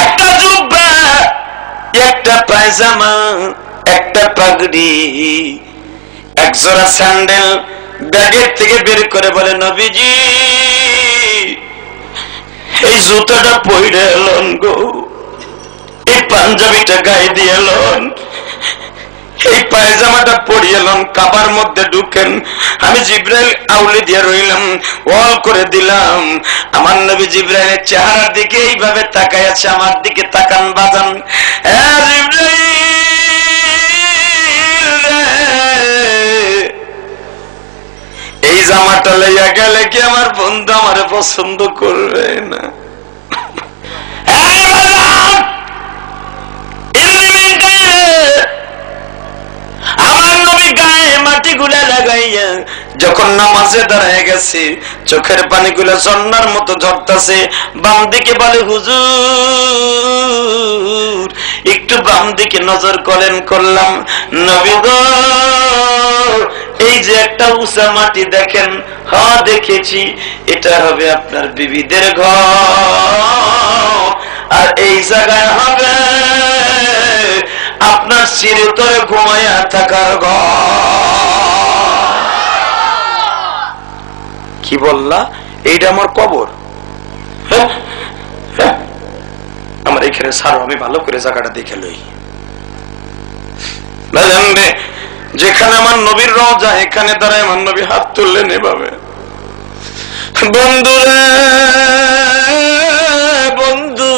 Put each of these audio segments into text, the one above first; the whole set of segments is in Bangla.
একটা জুব্বা, একটা পায়জামা, একটা পাগড়ি, একজোড়া স্যান্ডেল ব্যাগের থেকে বের করে বলে, নবীজি এই জুতাটা পইরে এলেন গো, এই পাঞ্জাবিটা গায়ে দিয়ে এলেন, এই পায়জামাটা পরিয়ে এলাম, কাবার মধ্যে ঢুকেন। আমি জিব্রাইল আউলি দিয়ে রইলাম, ওয়াল করে দিলাম। আমার নবী জিব্রাইলের চেহারার দিকে এইভাবে তাকায় আছে, আমার দিকে তাকান বাজান। এই জামাটা লইয়া গেলে কি আমার বন্ধু আমারে পছন্দ করবে না? আমার নবী গায়ে মাটি গুলা লাগাইয়া যখন নামাজে দাঁড়ায় গেছে, চোখের পানি গুলা ঝর্ণার মতো ঝরতেছে। বাম দিকে বলে, হুজুর একটু বাম দিকে নজর করেন। করলাম, নবী গো এই যে একটা উঁচা মাটি দেখেন? হ্যাঁ দেখেছি, এটা হবে আপনার বিবিদের ঘর, আর এই জায়গায় হবে আপনার চিরতরে ঘুমাইয়া থাকার ঘর। কি বললা? এইটা আমার কবর? আমার এখানে সারো, আমি ভালো করে জায়গাটা দেখে লই। যেখানে আমার নবীর রওজা, এখানে দাঁড়ায় আমার নবী হাত তুললেন এভাবে। বন্ধুরে বন্ধু,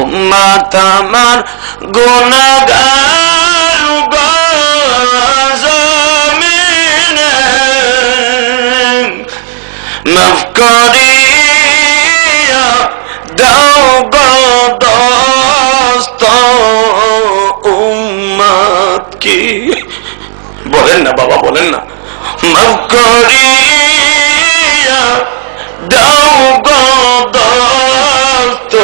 উম্মত আমার গুনাহগার জমিনে মাফ করিয়া দাও গো দোস্ত উম্মত কি। বলেন না বাবা, বলেন না। মাফ করিয়া দাও গো দোস্ত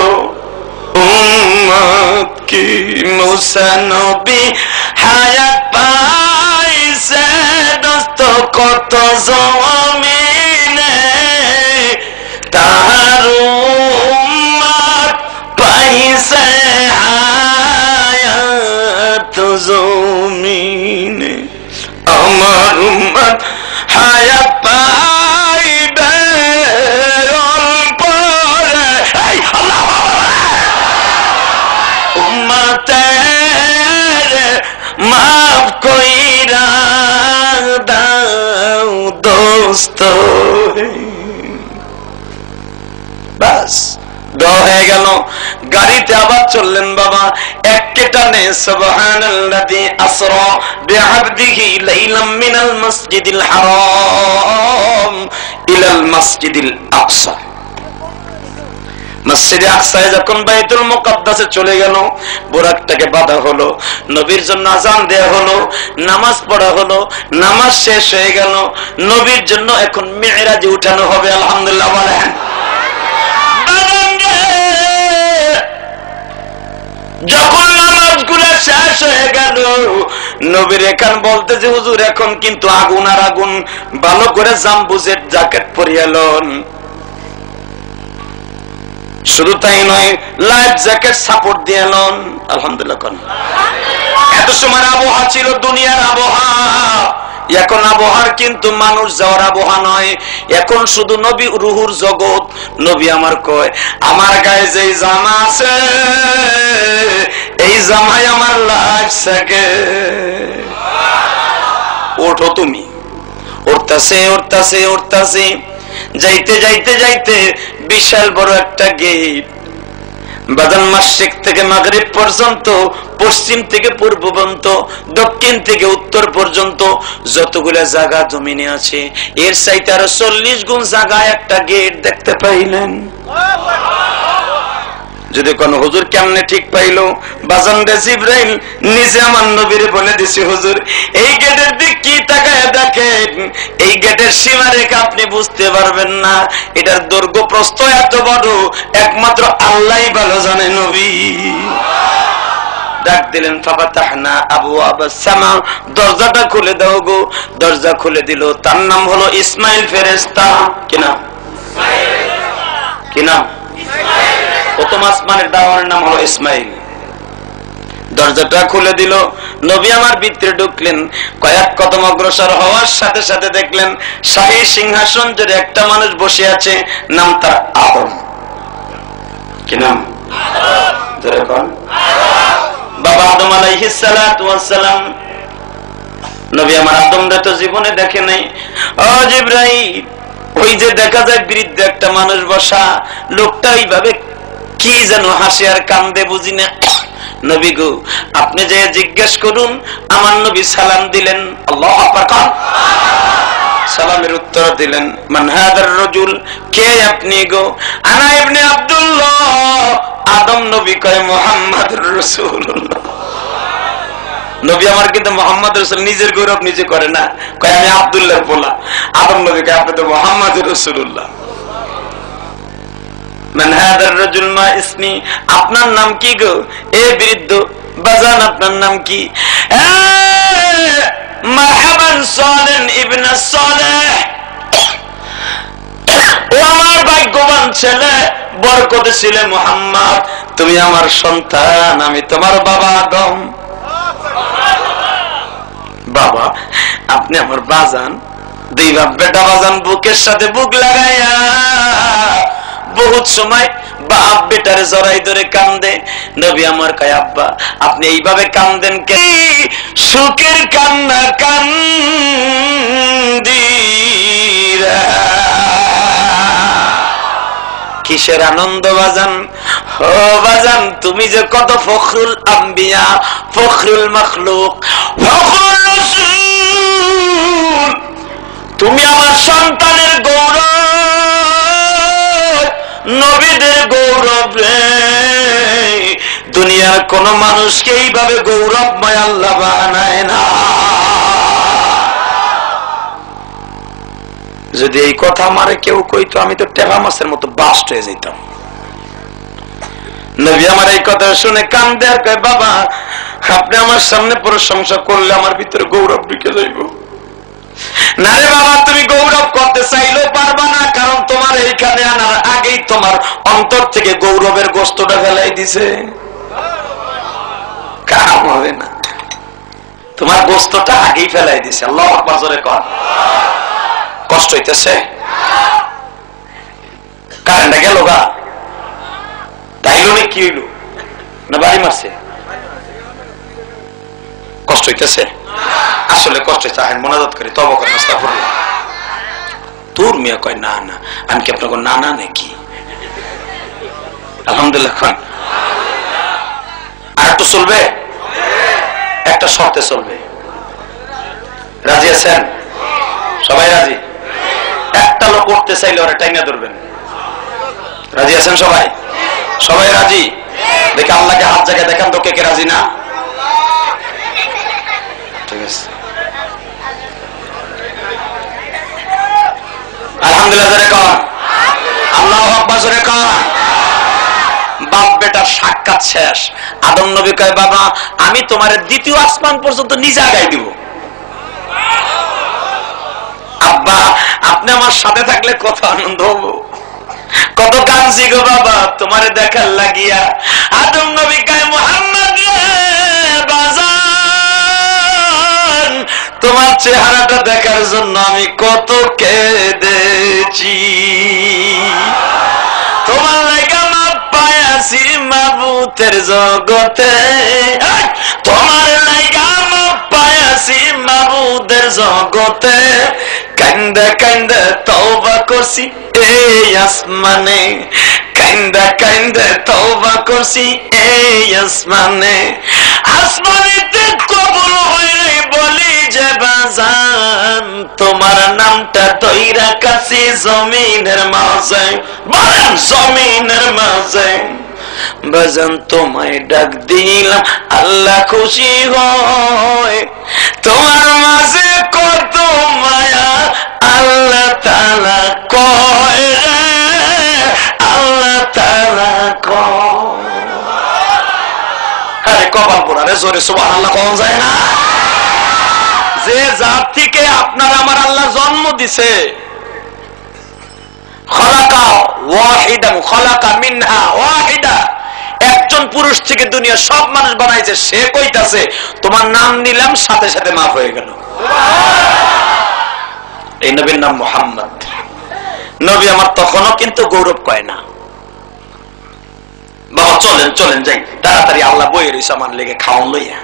উম্মত কি। মুসা নবী হায়াত পাইছে দোস্ত কত জমিনে, তার উম্মত পাইছে হায়াত জমিনে। আমার উম্মত হায়াত পাইবে অল্পরে, উম্মতের মাফ কইরা দাও দোস্ত। বাস দোয়া হয়ে গেল। গাড়িতে আবার চললেন বাবা, একে টানে সুবহানাল্লাযী আসরা বিআবদিহি লাইলাম মিনাল মাসজিদিল হারাম ইলাল মাসজিদিল আকসা। মসজিদে আকসায় যখন বাইতুল মুকাদ্দাসে চলে গেল, বুরাকটাকে বাঁধা হলো, নবীর জন্য আযান দেয়া হলো, নামাজ পড়া হলো, নামাজ শেষ হয়ে গেল, নবীর জন্য এখন মিরাজে উঠানো হবে। আলহামদুলিল্লাহ বলেন। যখন নামাজগুলো শেষ হয়ে গেল, নবীর এখান বলতে যে হুজুর এখন কিন্তু আগুন আর আগুন, ভালো করে জাম্বুজের জ্যাকেট পরিয়ে লন। শুধু তাই নয়, লাইফ জ্যাকেট সাপোর্ট দিয়ে লন। আলহামদুলিল্লাহ কোন এত সময় আবহাওয়া ছিল দুনিয়ার আবহাওয়া, এখন আবহাওয়ার কিন্তু মানুষ যাওয়ার আবহাওয়া নয়, এখন শুধু নবী রুহুর জগৎ। নবী আমার কয়, আমার গায়ে যে জামা আছে এই জামাই আমার লাইফ জ্যাকেট। ওঠো তুমি। উঠতাছে উঠতাছে উঠতাছে, যাইতে যাইতে যাইতে বিশাল বড় একটা গেট। বাদান মাশরিক থেকে মাগরিব পর্যন্ত, পশ্চিম থেকে পূর্ব পর্যন্ত, দক্ষিণ থেকে উত্তর পর্যন্ত যতগুলা জায়গা জমিনে আছে, এর চাইতে আরো 40 গুণ জায়গায় একটা গেট দেখতে পাইলেন। যদি কোন হুজুর কেমনে ঠিক পাইলো, বাজান রে জিবরাইল নিজে আমার নবীরে বলে দিছে, হুজুর এই গেটের দিক কি তাকায় দেখেন, এই গেটের সীমা রেখা আপনি বুঝতে পারবেন না, এটার দৈর্ঘ্য প্রস্থ এত বড় একমাত্র আল্লাহই ভালো জানে। নবী ডাক দিলেন ফাফাতাহনা আবওয়াবাস সামা, দরজাটা খুলে দাও গো। দরজা খুলে দিল। তার নাম হলো ইসমাইল ফেরেশতা। কি নাম? কি নাম? প্রথম আসমানের দাওয়ার নাম হলো ইসমাইল। দরজাটা খুলে দিল। নবী আমার ভিতরে ঢুকলেন। কয়েক কদম অগ্রসর হওয়ার সাথে সাথে দেখলেন শাহী সিংহাসন জুড়ে একটা মানুষ বসে আছে, নাম তার আদম। কি নাম? বাবা আদম আলাইহিস সালাতু ওয়াস সালাম। নবী আমার আদমরা তো জীবনে দেখে নাই। ও জিবরাইল, ওই যে দেখা যায় বৃদ্ধ একটা মানুষ বসা, লোকটা এইভাবে কি যেন হাসে আর কান্দে, বুঝি না। নবী গো, আপনি যে জিজ্ঞেস করুন। আমার নবী সালাম দিলেন। আল্লাহু আকবার। সালামের উত্তর দিলেন, মান হাদার রাজুল, কে আপনি গো? আনা ইবনে আব্দুল্লাহ। আদম নবী কয় মুহাম্মাদুর রাসূলুল্লাহ। নবী আমার কিন্তু মুহাম্মদ রাসূল, নিজের গৌরব নিজে করে না, কয় আমি আব্দুল্লাহর পোলা। আদম নবী কয় আপনি তো মুহাম্মাদুর রাসূলুল্লাহ। মান হাদার রাজুল মা ইসমি, আপনার নাম কি গো? এ বৃদ্ধ বাজান, আপনার নাম কি? মারহাবান সালেহ ইবনে সালেহ। ও আমার ভাগ্যবান ছেলে, বরকতশীল মুহাম্মদ, তুমি আমার সন্তান, আমি তোমার বাবা আদম। বাবা, আপনি আমার বাজান। দুই বাপ বেটা বাজান বুকের সাথে বুক লাগাইয়া বহুত সময় বাপ বেটারে জড়াই ধরে কান্দে। নবী আমার কয় আব্বা, আপনি এইভাবে কান্দেন কে? সুখের কান্না কান্দিরা, কিসের আনন্দ বাজান? ও বাজান, তুমি যে কত ফখরুল আম্বিয়া, ফখরুল মখলুক, ফখরুল রাসূল, তুমি আমার সন্তানের গৌরব, নবীদের গৌরব রে। দুনিয়ার কোন মানুষকে এইভাবে গৌরবময় আল্লাহ বানায় না। যদি এই কথা আমারে কেউ কইতো, আমি তো টেবা মাছের মতো বাস্ট হয়ে যেতাম। নবী আমার এই কথা শুনে কান্দে আর কয়, বাবা আপনি আমার সামনে প্রশংসা করলে আমার ভিতরে গৌরব ঢুকে যাইব। না রে বাবা, তুমি গৌরব করতে চাইলেও পারবা না, কারণ তোমার এইখানে আনার আগেই তোমার অন্তর থেকে গৌরবের গোস্তটা ফেলাই দিছে। কাম হবে না, তোমার গোস্তটা আগেই ফেলাই দিছে। আল্লাহু আকবার জোরে কর। কষ্ট হইতেছে? কারেন্টটা গেল গা, তাইলো না কি হইল? না বাড়ি মারছে? কষ্ট হইতেছে? আসলে কষ্ট হইতে মোনাজাত করে তওবা করে আস্তাগফিরুল্লাহ। তোর মিয়া কয় না না, আমি কি আপনাকে না না নাকি? আলহামদুলিল্লাহ খান। আর একটু চলবে? একটা শর্তে চলবে। রাজি আছেন? সবাই রাজি? একটা লোক করতে চাইলে ওরা টাইনা ধরবেন। রাজি আছেন সবাই? সবাই রাজি? দেখে আল্লাহকে হাত জায়গায় দেখান তো কে কে রাজি না। ঠিক আছে, আলহামদুলিল্লাহ জোরে কর, আল্লাহু আকবার জোরে কর। বাপ বেটার সাক্ষাৎ শেষ। আদম নবী কয়, বাবা আমি তোমার দ্বিতীয় আসমান পর্যন্ত নিজে আগাই দিব। আব্বা আপনি আমার সাথে থাকলে কত আনন্দ হবো, কত কাঁদছি গো বাবা তোমারে দেখার লাগিয়া। আদম নবী কয়, মুহাম্মদ বাজান, তোমার চেহারাটা দেখার জন্য আমি কত কেঁদেছি। তোমার লাগা মাপ পাইয়াছি মাবুতের জগতে, তোমার লাগা মাপ পাইয়াছি মাবুদের জগতে। কান্দা কান্দা তওবা করছি এই আসমানে, কান্দা কান্দা তওবা করছি এই আসমানে। আসমানেতে কবুল হইলে বলি যে বাজান, তোমার নামটা তৈরা কাছে জমিনের মাঝে, বলেন জমিনের মাঝে। বাজান তোমায় ডাক দিলাম আল্লাহ খুশি হয়, তোমার মাঝে কত মায়া আল্লাহ তাআলা কয় রে, আল্লাহ তাআলা কয়। আরে কপাল পোড়া রে, জোরে সুবহানাল্লাহ কোন যায় না? যে যার থেকে আপনার আমার আল্লাহ জন্ম দিছে, খলাকা ওয়াহিদান খলাকা মিনহা ওয়াহিদা, একজন পুরুষ থেকে দুনিয়া সব মানুষ বানাইছে, সে কইতাছে তোমার নাম নিলাম সাথে সাথে মাফ হয়ে গেল। এই নবীর নাম মুহাম্মদ। নবী আমার তখনও কিন্তু গৌরব কয় না, বাবা চলেন চলেন যাই তাড়াতাড়ি, আল্লাহ বইয়ে রইছে আমার লেগে খাওয়ান লইয়া।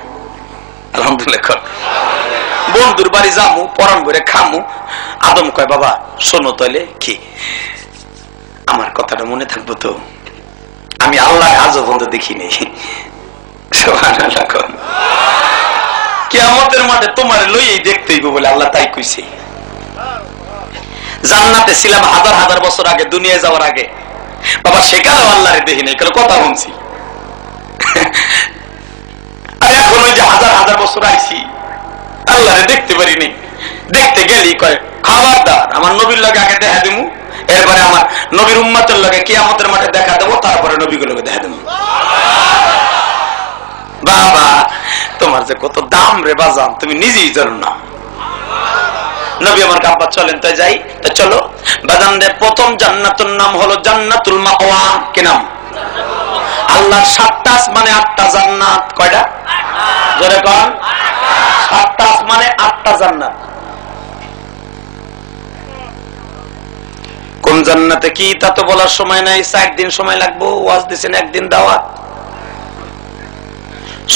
আলহামদুলিল্লাহ, বন্ধুর বাড়ি যামু, পরান করে খামু। আদম কয় বাবা শোনো তাইলে কি, আমার কথাটা মনে থাকবো তো, আমি আল্লাহ আজও বন্ধু দেখিনি। কিয়ামতের মাঠে তোমার লইয়াই দেখতে হইব বলে আল্লাহ তাই কইছে। জান্নাতে ছিলাম হাজার হাজার বছর আগে, দুনিয়ায় যাওয়ার আগে, বাবা সেখানেও আল্লাহরে দেখি নাই, কথা শুনছি। আর এখন ওই যে হাজার হাজার বছর আইছি, আল্লাহরে দেখতে পারিনি। দেখতে গেলি কয় খাবারদার আমার নবীর লগে আগে দেখা দিমু, এরপরে আমার নবীর উম্মতের লগে কিয়ামতের মাঠে দেখা দেবো, তারপরে নবীগুলোকে দেখা দেবো। বাবা তোমার যে কত দাম রে বাজান, তুমি নিজেই জানো না। নবী আমার আব্বা চলেন তাই যাই, চলো বাজান রে। প্রথম জান্নাতুর নাম হলো জান্নাতুল মাওয়া। কি নাম? আল্লাহর 7টা আসমানে 8টা জান্নাত। কয়টা? জোরে কোন? 7টা আসমানে 8টা জান্নাত। কোন জান্নাতে কি তা তো বলার সময় নাই, 4 দিন সময় লাগবে। ওয়াজ দিছেন একদিন দাওয়াত,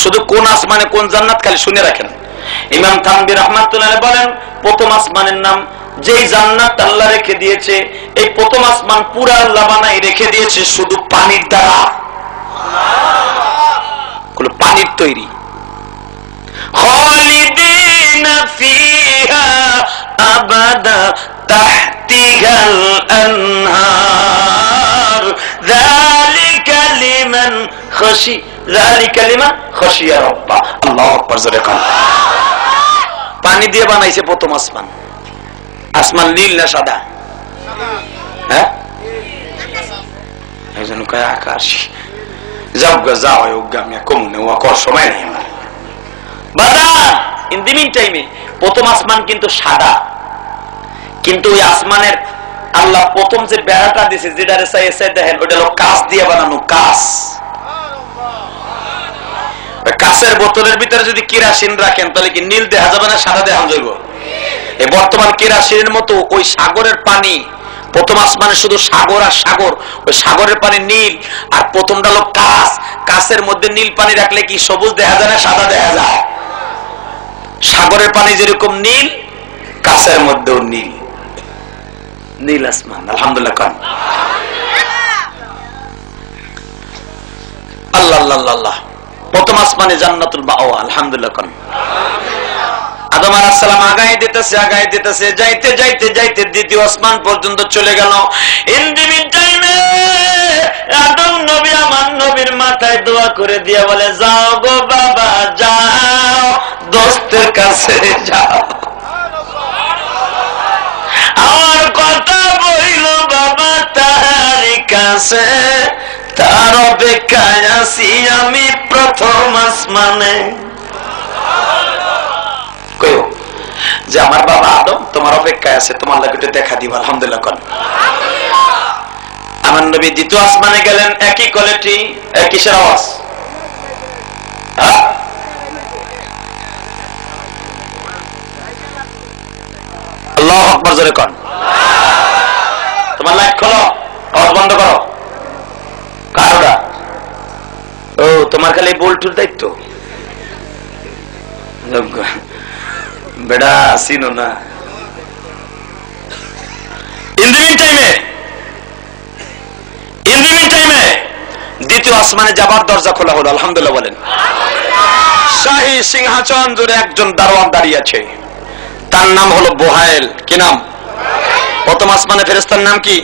শুধু কোন আসমানে কোন জান্নাত খালি শুনে রাখেন। ইমাম থানবী রাহমাতুল্লাহ বলেন প্রথম আসমানের নাম যেই জান্নাত আল্লাহ রেখে দিয়েছে, এই প্রথম আসমান পুরা আল্লাহ বানাই রেখে দিয়েছে শুধু পানির দ্বারা, কোন পানির তৈরি। খালিদিনা ফিহা আবাদা তাহতিহাল আনহার যালিকা লিমান খাশি যালিকা লিমান খাশিয়া রাব্বা। আল্লাহু আকবার, জোরে কান। পানি দিয়ে বানাইছে প্রথম আসমান। আসমান নীল না সাদা? হ্যাঁ, একজন কয় আকাশ। যাও গা যাও, আমি কমনে ও কর সময় নেই আমার। বাদান ইন দি মিন টাইমে প্রথম আসমান কিন্তু সাদা, কিন্তু ওই আসমানের আল্লাহ প্রথম যে বেড়াটা দিয়েছে, যেটা রেসাই দেখেন, ওটা হলো কাঁচ দিয়ে বানানো। কাঁচ, কাঁচের বোতলের ভিতরে যদি কেরাসিন রাখেন তাহলে কি নীল দেখা যাবে না সাদা দেখা যাবে? এই বর্তমান কেরাসিনের মতো ওই সাগরের পানি, প্রথম আসমানে শুধু সাগর আর সাগর, ওই সাগরের পানি নীল, আর প্রথমটা হলো কাঁচ। কাঁচের মধ্যে নীল পানি রাখলে কি সবুজ দেখা যায় না সাদা দেখা যায়? সাগরের পানি যেরকম নীল, কাঁচের মধ্যেও নীল। নীল আসমান। আলহামদুলিল্লাহ কান। আল্লাহ আল্লাহ আল্লাহ। প্রথম আসমানে জান্নাতুল মাওয়া। আলহামদুলিল্লাহ কান। আদম আলাইহিস সালাম আগায় দিতেছে, যাইতে যাইতে যাইতে দ্বিতীয় আসমান পর্যন্ত চলে গেল। ইন দি মিন টাইমে আদম নবী আমার নবীর মাথায় দোয়া করে দিয়া বলে, যাও গো বাবা যাও, দোস্তের কাছে যাও, আমার কথা বইল বাবা তার কাছে, তার অপেক্ষায় আছি আমি প্রথম আসমানে। যে আমার বাবা আদম তোমার অপেক্ষায় আছে, তোমার লাগে দেখা দিব। আলহামদুলিল্লাহ কোন। আমার নবী দ্বিতীয় আসমানে গেলেন, একই কোয়ালিটি, কিসের আওয়াজ? আল্লাহু আকবার, জোরে কোন। তোমার লাইট খোলো, আওয়াজ বন্ধ করো। কারোটা ও তোমার খালি বল্টুর দায়িত্ব, বেড়া চিনো না। ইন দি মিন টাইমে দ্বিতীয় আসমানে যাবার দরজা খোলা হলো। আলহামদুলিল্লাহ বলেন। শাহী সিংহাসন জুড়ে একজন দারোয়ান দাঁড়িয়ে আছে, তার নাম হলো বুহাইল। কি নাম? প্রথম আসমানে ফেরেশতার নাম কি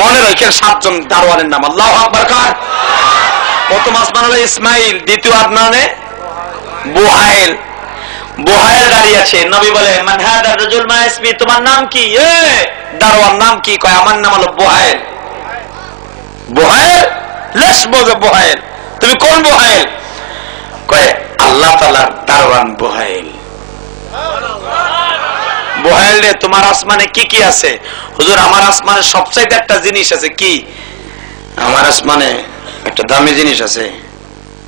মনে রাখেন? 7 জন দারোয়ানের নাম। আল্লাহু আকবার খান। প্রথম আসমান হলো ইসমাইল, দ্বিতীয় আসমানে বুহাইল। বুহাইল দাঁড়িয়ে আছে। নবী বলে, মান হাদা রাজুল মা ইসমি, তোমার নাম কি? এ দারোয়ান নাম কি? কয় আমার নাম হলো বুহাইল। বুহাইল লেশ বোঝো বুহাইল, তুমি কোন বুহাইল? কয় আল্লাহ তাআলার দারওয়ান বুহাইল। বুহাইল রে, তোমার আসমানে কি কি আছে? হুজুর, আমার আসমানে সবচাইতে একটা জিনিস আছে। কি? আমার আসমানে একটা দামি জিনিস আছে,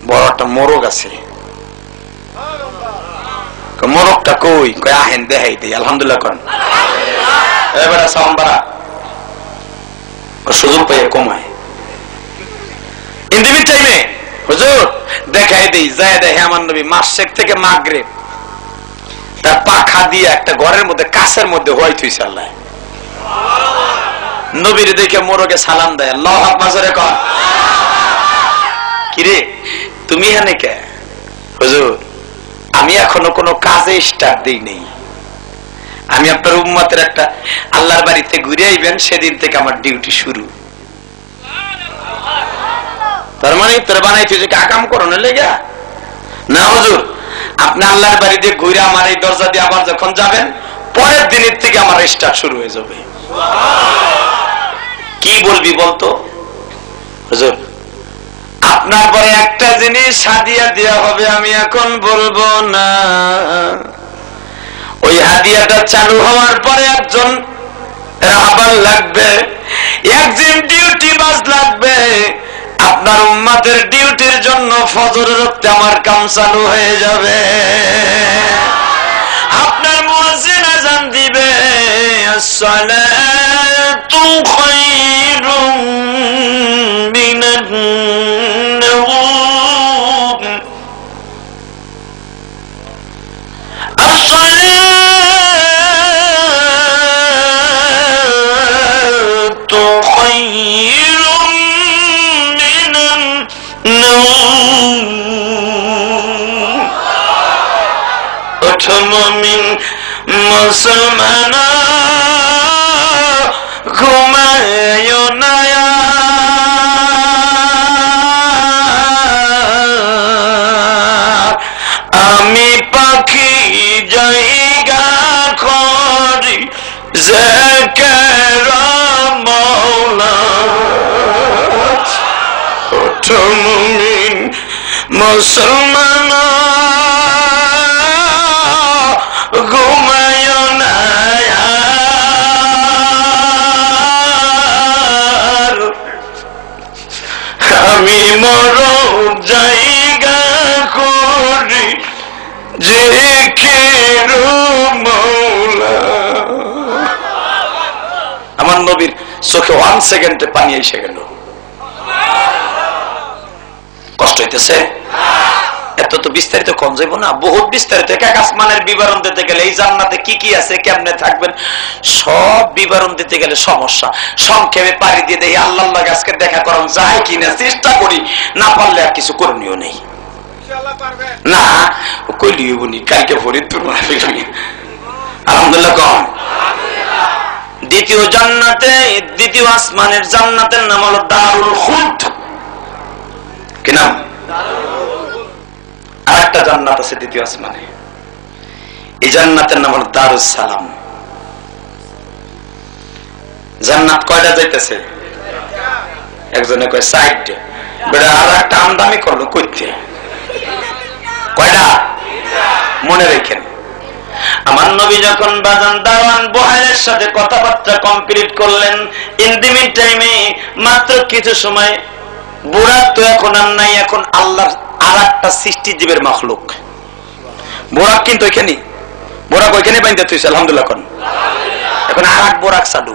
বড় একটা মোরগ আছে। মোরগটা কই? কয় আহেন দেখাই দেই। আলহামদুলিল্লাহ কোন এবারে সাউন্ড বাড়া, সুযোগ পেয়ে কমায়। ইন টাইমে হুজুর দেখাই দেই, যায় দেখে আমার নবী মাসেক থেকে মাগরিব তার পাখা দিয়ে একটা ঘরের মধ্যে কাছের মধ্যে হওয়াই থইছে। আল্লাহ নবীর দেখে মোরগে সালাম দেয়। আল্লাহু আকবার জোরে কর। কিরে তুমি এখানে কে? হুজুর, আমি এখনো কোনো কাজে স্টার্ট দেই নেই। আমি আপনার উম্মতের একটা আল্লাহর বাড়িতে ঘুরে আইবেন, সেদিন থেকে আমার ডিউটি শুরু। তার মানে তোর বানাইতে যে কাম করোনা লেগা না হুজুর, আপনি আল্লাহর বাড়িতে ঘুরে আমার এই দরজা দিয়ে আবার যখন যাবেন, পরের দিনের থেকে আমার স্টার্ট শুরু হয়ে যাবে। কি বলবি বলতো? হুজুর, আপনার পরে একটা জিনিস হাদিয়া দেওয়া হবে, আমি এখন বলবো না। ওই হাদিয়াটা চালু হওয়ার পরে একজন রাহাবার লাগবে, একজন ডিউটি বাজ লাগবে। আপনার উম্মতের ডিউটির জন্য ফজরের ওয়াক্তে আমার কাম চালু হয়ে যাবে। আপনার মুয়াজ্জিন আযান দিবে, আসসালাতু খায়রুম মিনান নাওম, আসসালাতু খায়রুম মিনান নাওম। ওঠো মুমিন মুসলমান, ঘুমায় না, আমি পাখি জায়গা করি জিকির মাওলা। ওঠো মুমিন মুসলমান, ঘুমায় না, আমি মরণ জায়গা করি জিকির মাওলা। আমার নবীর চোখে 1 সেকেন্ডে পানি এসে গেল। কষ্ট হইতেছে? এত তো বিস্তারিত কম যাইব না, বহুত বিস্তারিত। এক এক আসমানের বিবরণ দিতে গেলে, এই জান্নাতে কি কি আছে, কেমনে থাকবেন, সব বিবরণ দিতে গেলে সমস্যা। সংক্ষেপে পারি দিয়ে দেখি আল্লাহর লাগে আজকে দেখা করান যায় কিনা, চেষ্টা করি, না পারলে আর কিছু করণীয় নেই। না কইলিও বনি কালকে ফরিদপুর মাহফিল। আলহামদুলিল্লাহ কম। দ্বিতীয় জান্নাতে, দ্বিতীয় আসমানের জান্নাতের নাম হলো দারুল খুলদ। কি নাম? আর একটা জান্নাত আছে দ্বিতীয় আসমানে, এই জান্নাতের নাম হলো দারুস সালাম। জান্নাত কয়টা যাইতেছে? একজনে কয় 60। বেটা আর একটা আমদামি করলো কইতে, কয়টা? মনে রাখেন, আমার নবী যখন বাজান দাওয়ান বুহাইলের সাথে কথাবার্তা কমপ্লিট করলেন, ইন দি মিন টাইমে মাত্র কিছু সময়, বুরাক তো এখন আর নাই, এখন আল্লাহর আর একটা সৃষ্টি জীবের মাখলুক। বোরাক কিন্তু ওইখানে, বোরাক ওইখানে বাইন্দা থইছে। আলহামদুলিল্লাহ কোন এখন আর এক বোরাক চালু।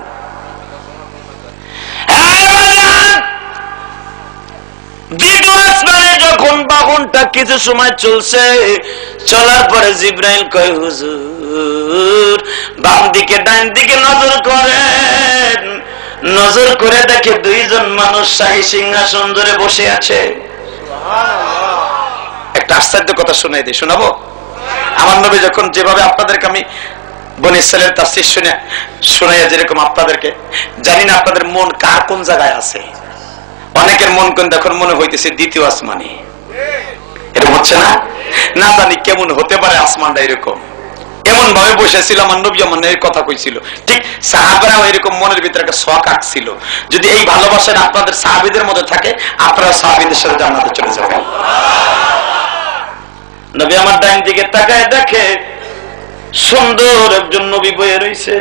দ্বিতীয় আসমানে যখন বাহনটা কিছু সময় চলছে, চলার পরে জিবরাইল কয়, হুজুর বাম দিকে ডান দিকে নজর করেন। নজর করে দেখে দুইজন মানুষ শাহী সিংহাসন ধরে বসে আছে। একটা আশ্চর্য কথা শুনাই দিই, শোনাবো? আমার নবী যখন যেভাবে আপনাদেরকে আমি বনি ইসরাইলের তাফসীর শুনাইয়া যেরকম আপনাদেরকে, জানি না আপনাদের মন কার কোন জায়গায় আছে। অনেকের মন কোন এখন মনে হইতেছে দ্বিতীয় আসমানে, এরকম হচ্ছে না? না জানি কেমন হতে পারে আসমানটা এরকম। এমন ভাবে বসেছিল আমার নবী, আমার এই কথা কইছিল, ঠিক সাহাবারাও এরকম মনের ভিতরে একটা শখ আঁকছিল, যদি এই ভালোবাসা আপনাদের সাহাবীদের মধ্যে থাকে, আপনারা সাহাবীদের সাথে জান্নাতে চলে যাবেন। নবী আমার ডাইন দিকে তাকায় দেখে সুন্দর একজন নবী বয়ে রয়েছে।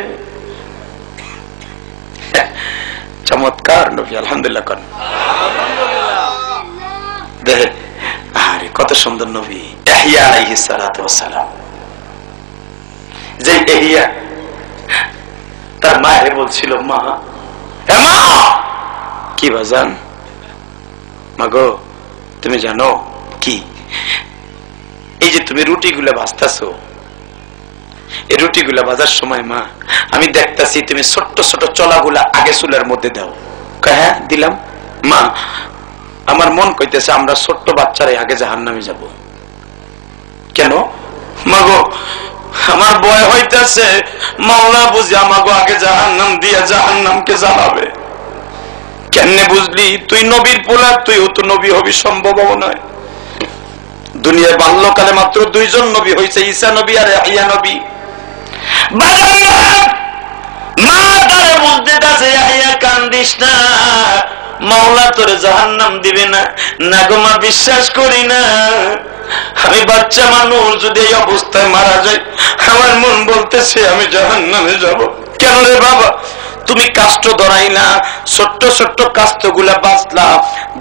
চমৎকার নবী, আলহামদুলিল্লাহ কর। দেখে আরে কত সুন্দর নবী, ইহইয়া আলাইহিস সালাতু ওয়াস সালাম। যে ইহইয়া তার মায়ের বলছিল, মা হে মা। কি বাজান? মাগো তুমি জানো কি, এই যে তুমি রুটিগুলা ভাজতেছো, এই রুটিগুলা ভাজার সময় মা আমি দেখতাছি তুমি ছোট্ট ছোট চলাগুলা আগে চুলার মধ্যে দাও। হ্যাঁ দিলাম। মা আমার মন কইতেছে আমরা ছোট্ট বাচ্চারাই আগে জাহান্নামে যাব। কেন? মাগো আমার ভয় হইতেছে মাওলা বুঝি আমাগো আগে জাহান্নাম দিয়া জাহান্নামকে জ্বালাবে। কেমনে বুঝলি? তুই নবীর পোলা, তুইও তো নবী হবি, সম্ভব নয়। দুনিয়ায় বাল্যকালে মাত্র দুইজন নবী হয়েছে, ঈসা নবী আর ইয়াহইয়া নবী। মা তারে বুঝতে আছে, ইয়াহইয়া কান্দিস না, মাওলা তোরে জাহান্নাম দিবে না। না গো মা, বিশ্বাস করি না, আমি বাচ্চা মানুষ, যদি এই অবস্থায় মারা যাই আমার মন বলতেছে আমি জাহান্নামে যাব। কেন রে বাবা? তুমি কাষ্ঠ ধরাইলা, ছোট্ট ছোট্ট কাষ্ঠ গুলা বাঁচলা,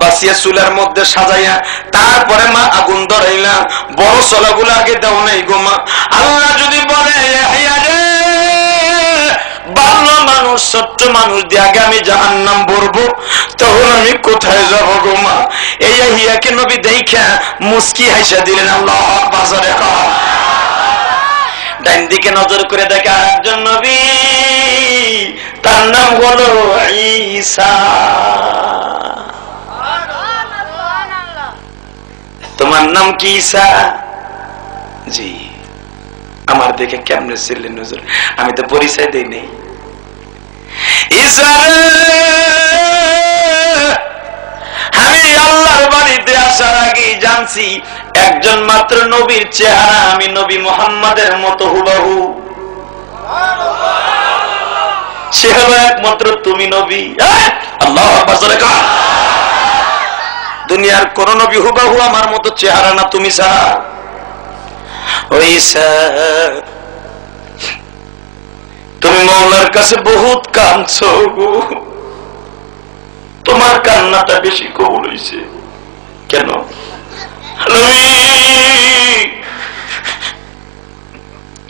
বাঁচিয়া চুলার মধ্যে সাজাইয়া, তারপরে মা আগুন ধরাইলা, বড় চলাগুলা আগে দাও নাই গো মা। আল্লাহ যদি বলে বাল্য মানুষ, ছোট্ট মানুষ দিয়ে আগে আমি জাহান্নাম ভরবো, তখন আমি কোথায় যাব গো মা? এই ইয়াহইয়াকে নবী দেখা মুস্কি হাসা দিলেন। আল্লাহ বাজারে ডাইন দিকে নজর করে দেখে আরেকজন নবী, তার নাম হলো ঈসা। তোমার নাম কি ঈসা? জি। আমার দেখে কেমনে ছিলেন নজর? আমি তো পরিচয় দেই নাই। ঈসা আমি আল্লাহর বাড়িতে আসার আগে জানছি একজন মাত্র নবীর চেহারা, আমি নবী মুহাম্মাদের মতো হুবহু। সে হলো একমাত্র তুমি নবী। আল্লাহ দুনিয়ার কোন নবী হুবহু আমার মতো চেহারা না, তুমি ছাড়া। ওই তুমি মাওলার কাছে বহুত কাঁদছো গো, তোমার কান্নাটা বেশি কবুল হইছে। কেন?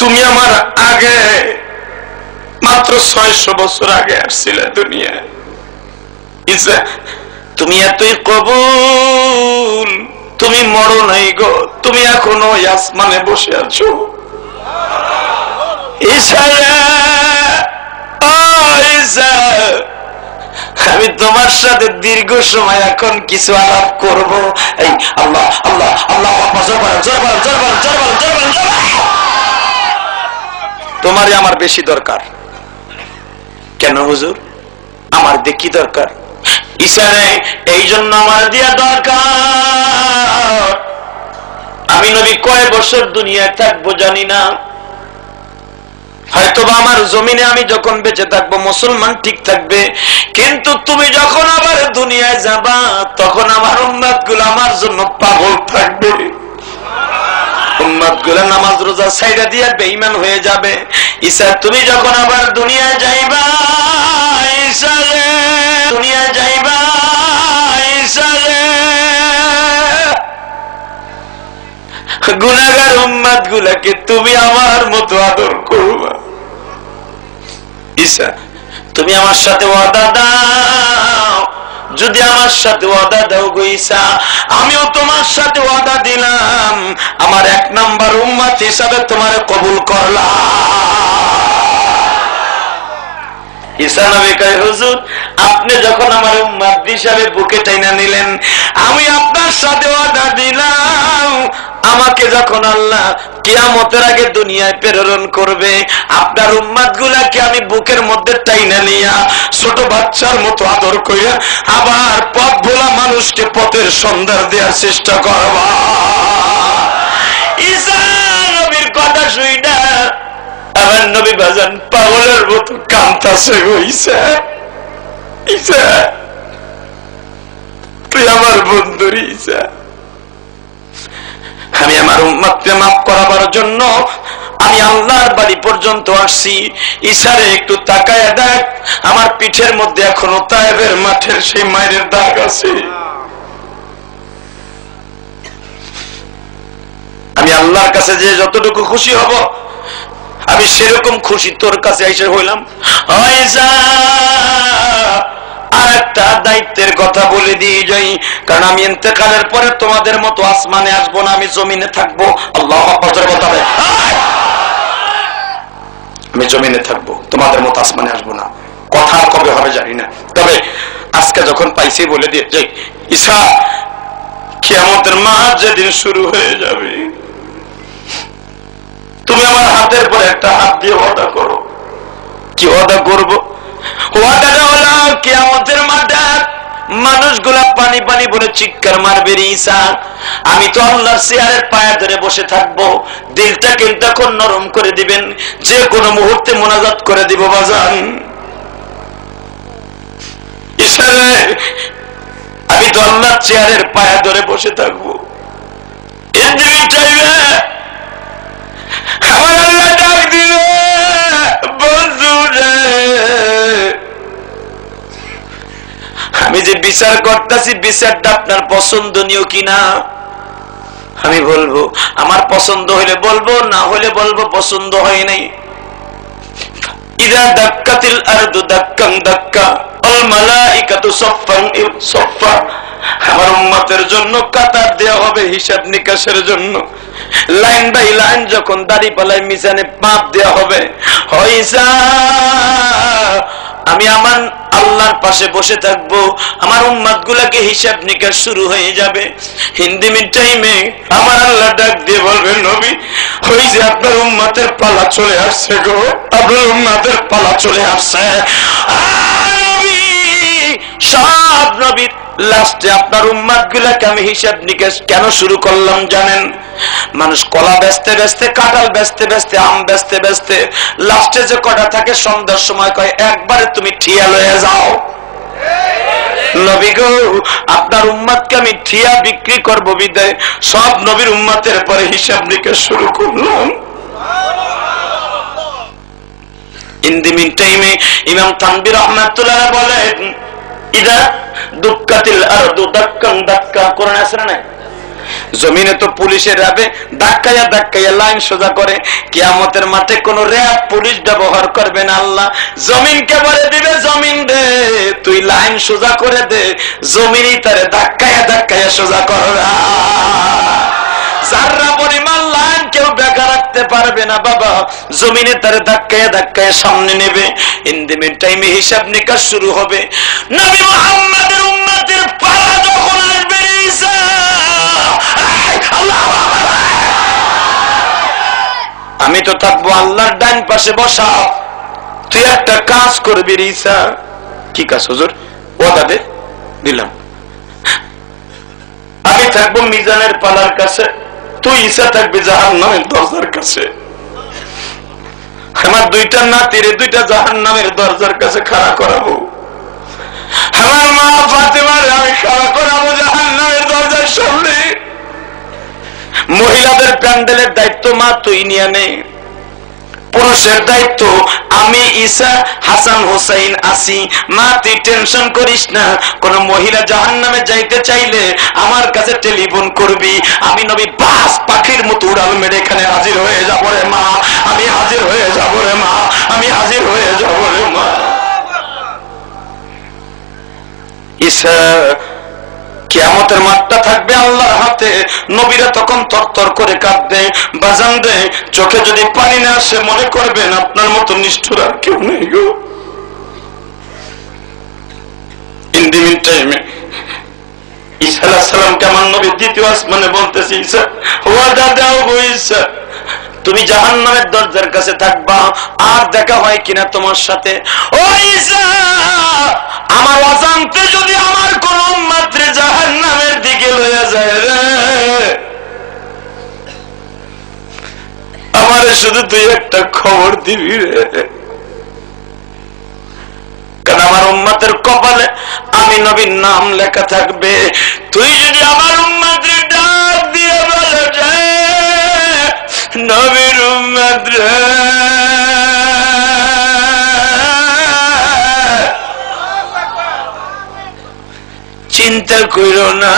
তুমি আমার আগে মাত্র 600 বছর আগে আসছিলে দুনিয়ায়। ঈসা তুমি এতই কবুল, তুমি মরো নাই গো, তুমি এখনো আসমানে বসে আছো। ঈসা আমি তোমার সাথে দীর্ঘ সময় এখন কিছু আলাপ করব। এই আল্লাহ আল্লাহ আল্লাহ, তোমারই আমার বেশি দরকার। কেন হুজুর? আমার দেখি দরকার? ঈসা এই জন্য আমার দিয়া দরকার। আমি নবী কয় বছর দুনিয়ায় থাকবো জানি না, হয়তোবা আমার জমিনে আমি যখন বেঁচে থাকবো মুসলমান ঠিক থাকবে, কিন্তু তুমি যখন আবার দুনিয়ায় যাবা তখন আমার উম্মত গুলো আমার জন্য পাগল থাকবে। উম্মত গুলো নামাজ রোজা ছাইড়া দিয়া বেঈমান হয়ে যাবে। ঈসা তুমি যখন আবার দুনিয়ায় যাইবা, ঈসা রে দুনিয়ায় যাইবা, ঈসা রে গুনাহগার উম্মত গুলাকে তুমি আমার মতো আদর করবা। ঈসা তুমি আমার সাথে ওয়াদা দাও, যদি আমার সাথে ওয়াদা দাও গো ঈসা, আমিও তোমার সাথে ওয়াদা দিলাম, আমার 1 নাম্বার উম্মত হিসাবে তোমারে কবুল করলাম। ঈসা নবী কয় হুজুর আপনি যখন আমার উম্মত হিসাবে বুকে টাইনা নিলেন, আমি আপনার সাথে ওয়াদা দিলাম আমাকে যখন আল্লাহ কিয়ামতের আগে দুনিয়ায় প্রেরণ করবে, আপনার উম্মত গুলাকে আমি বুকের মধ্যে টাইনা নিয়া ছোট বাচ্চার মতো আদর কইরা আবার পথ ভোলা মানুষকে পথের সন্ধান দেওয়ার চেষ্টা করবা। ঈসা নবীর কথা শুইনা আমার নবী বাজান পাগলের মতো কাঁদতাছে গো। ঈসা ঈসা তুই আমার বন্ধু। ঈসা আমি আমার উম্মতকে মাফ করাবার জন্য আমি আল্লাহর বাড়ি পর্যন্ত আসছি। ঈসারে একটু তাকায় দেখ, আমার পিঠের মধ্যে এখনো তায়েবের মাঠের সেই মায়ের দাগ আছে। আমি আল্লাহর কাছে যে যতটুকু খুশি হব, আমি সেরকম খুশি তোর কাছে এসে হইলাম। আর একটা দায়িত্বের কথা বলে দিয়ে যাই, কারণ আমি ইন্তেকালের পরে তোমাদের মতো আসমানে আসবো না, আমি জমিনে থাকবো। আল্লাহু আকবার কথা বলে, আমি জমিনে থাকবো, তোমাদের মতো আসমানে আসবো না। কথা কবে হবে জানি না, তবে আজকে যখন পাইছি বলে দিয়ে যাই, ঈসা কিয়ামতের মাঠ যেদিন শুরু হয়ে যাবে, তুমি আমার হাতের পরে একটা হাত দিয়ে ওয়াদা করো। কি ওয়াদা করব? ওয়াদাটা হলো কিয়ামতের মাঠে মানুষগুলা পানি পানি বলে চিৎকার মারবে, ঈসা আমি তো আল্লাহর চেয়ারের পায়ে ধরে বসে থাকবো, দিলটা কিন্তু তখন নরম করে দিবেন, যে কোনো মুহূর্তে মোনাজাত করে দিব বাজান। ঈসা আমি তো আল্লাহর চেয়ারের পায়ে ধরে বসে থাকবো, আমার আল্লাহ ডাক দিবে, বন্ধু রে আমি যে বিচার করতেছি বিচারটা আপনার পছন্দনীয় কিনা। আমি বলবো আমার পছন্দ হইলে বলবো, না হলে বলবো পছন্দ হয় নাই। ইদা দাক্কাতিল আরদু দাক্কান দাক্কা আল মালাইকাতু সাফফান সাফফা, আমার উম্মতের জন্য কাতার দেয়া হবে হিসাব নিকাশের জন্য, লাইন বাই লাইন যখন দাড়ি পাল্লায় মিজানে পাপ দেয়া হবে। হইসা আমি আমার আল্লাহর পাশে বসে থাকবো, আমার উম্মত গুলাকে হিসাব নিকাশ শুরু হয়ে যাবে। হিন্দি মিড টাইমে আমার আল্লাহ ডাক দিয়ে বলবেন, নবী ওই যে আপনার উম্মতের পালা চলে আসছে গো, আপনার উম্মতের পালা চলে আসছে। সব নবীর লাস্টে আপনার উম্মত গুলাকে আমি হিসাব নিকাশ কেন শুরু করলাম জানেন? মানুষ কলা বেচতে বেচতে, কাঁঠাল বেচতে বেচতে, আম বেচতে বেচতে লাস্টে যে কটা থাকে সন্ধ্যার সময় কয় একবারে তুমি ঠিয়া লয়ে যাও। নবী গো আপনার উম্মতকে আমি ঠিয়া বিক্রি করবো বিদায় সব নবীর উম্মতের পরে হিসাব নিকাশ শুরু করলাম। ইন দি মিন টাইমে ইমাম তানবীর রাহমাতুল্লাহ বলেন, ইদা দুক্কাতিল আরদু দাক্কান দাক্কা, কোরআনে আছে না? জমিনে তো পুলিশের রাবে ধাক্কাইয়া ধাক্কাইয়া লাইন সোজা করে, কিয়ামতের মাঠে কোন র‍্যাব পুলিশ ব্যবহার করবে না। আল্লাহ জমিনকে বলে দিবে, জমিন দে তুই লাইন সোজা করে দে, জমিনই তারে ধাক্কাইয়া ধাক্কাইয়া সোজা করবে। যারা পরিমাণ লাইন কেউ বেকার রাখতে পারবে না বাবা, জমিনে তারে ধাক্কায় ধাক্কায় সামনে নেবে। ইন দি মিড টাইমে হিসাব নিকাশ শুরু হবে। নবী মুহাম্মদের উম্মতের পালা যখন আসবে, ঈসা আমি তো থাকবো আল্লাহর ডান পাশে বসা, তুই একটা কাজ করবি ঈসা। কি কাজ হুজুর? ওয়াদা দে, দিলাম। আমি থাকবো মিজানের পালার কাছে, তুই ঈসা থাকবি জাহান্নামের দরজার কাছে। আমার দুইটা নাতিরে দুইটা জাহান্নামের দরজার কাছে খাড়া করাবো। আমার মা ফাতেমারে আমি খাড়া করাবো জাহান্নামের দরজার সামনে। মহিলাদের প্যান্ডেলের দায়িত্ব মা তুই নিয়ে নে, পুরুষের দায়িত্ব আমি ঈসা হাসান হোসেন আছি। মা তুই টেনশন করিস না, কোন মহিলা জাহান্নামে যাইতে চাইলে আমার কাছে টেলিফোন করবি, আমি নবী বাস পাখির মতো উড়াল মেরে এখানে হাজির হয়ে যাবো রে মা, আমি হাজির হয়ে যাবো রে মা, আমি হাজির হয়ে যাবো রে মা। ঈসা কিয়ামতের মাঠটা থাকবে আল্লাহর হাতে, নবীরা তখন তরতর করে কাঁদবে। বাজান দে চোখে যদি পানি না আসে মনে করবেন আপনার মতো নিষ্ঠুর আর কেউ নেই গো। ইন দি মিন টাইমে ঈসা আলাইহিস সালামকে আমার নবী দ্বিতীয় আসমানে বলতেছে, ঈসা ওয়াদা দাও গো ঈসা, তুমি জাহান্নামের দরজার কাছে থাকবা, আর দেখা হয় কিনা তোমার সাথে। ও ঈসা আমার অজান্তে যদি আমার কোন উম্মত জাহান্নামের দিকে লইয়া যায় রে, আমারে শুধু তুই একটা খবর দিবি রে, কারণ আমার উম্মতের কপালে আমি নবীর নাম লেখা থাকবে। তুই যদি আমার উম্মতের ডাক দিয়ে বলে যায় নবীর উম্মত রে, চিন্তা কইরো না,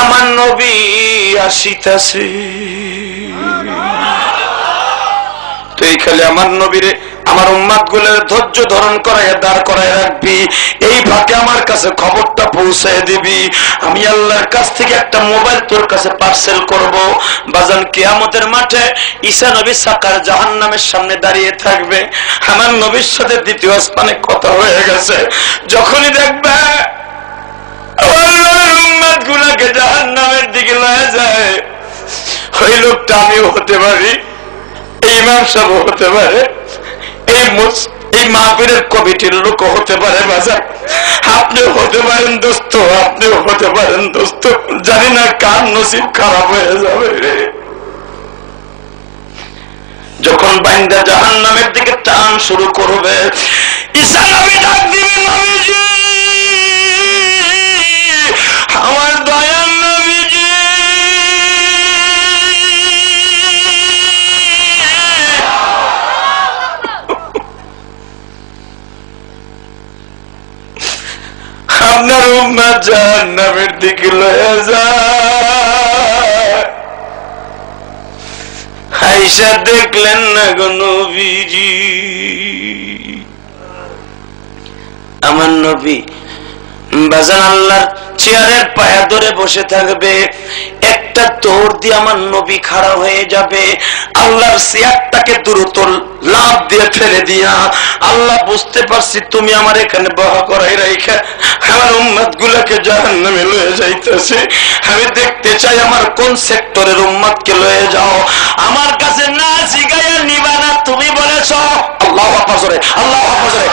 আমার নবী আসিতাছে। তো এই খালি আমার নবীরে আমার উম্মাত গুলোর ধৈর্য ধারণ করাইয়া দাঁড় করাইয়া রাখবি, এই ফাঁকে আমার কাছে খবরটা পৌঁছায় দিবি। আমি আল্লাহর কাছ থেকে একটা মোবাইল তোর কাছে পার্সেল করব। বাজান কিয়ামতের মাঠে ঈসা নবী সাকার জাহান্নামের সামনে দাঁড়িয়ে থাকবে, আমার নবীর সাথে দ্বিতীয় আসমানে কথা হয়ে গেছে। যখনই দেখবে উম্মত গুলাকে জাহান্নামের দিকে লয়ে যায়, ওই লোকটা আমিও হতে পারি, এই ইমাম সাহেব হতে পারে, এই মাহফিলের কমিটির লোক হতে পারে। বাজার আপনিও হতে পারেন দোস্ত, আপনিও হতে পারেন দোস্ত। জানি না কার নসিব খারাপ হয়ে যাবে রে। যখন বান্দা জাহান্নামের দিকে টান শুরু করবে, ঈসা নবী ডাক দিবেন, নবীজি আমার দয়াল নবীজি, আপনার উম্মত জাহান্নামের দিকে লয়ে যায়। আয়েশা দেখলেন না গো নবীজি, আমার নবী বাজান আল্লাহর চেয়ারের পায়া ধরে বসে থাকবে, একটা দৌড় দিয়ে আমার নবী খাড়া হয়ে যাবে, আল্লাহর চেয়ারটাকে দ্রুত লাফ দিয়ে ফেলে দিয়া, আল্লাহ বুঝতে পারছি তুমি আমার এখানে বহা করাই রাইখা আমার উম্মত গুলাকে জাহান্নামে লয়ে যাইতেছে। আমি দেখতে চাই আমার কোন সেক্টরের উম্মত কে লয়ে যাও। আমার কাছে না জিগাইয়া নিবা না, তুমি বলেছ আল্লাহু আকবার জোরে, আল্লাহু আকবার জোরে,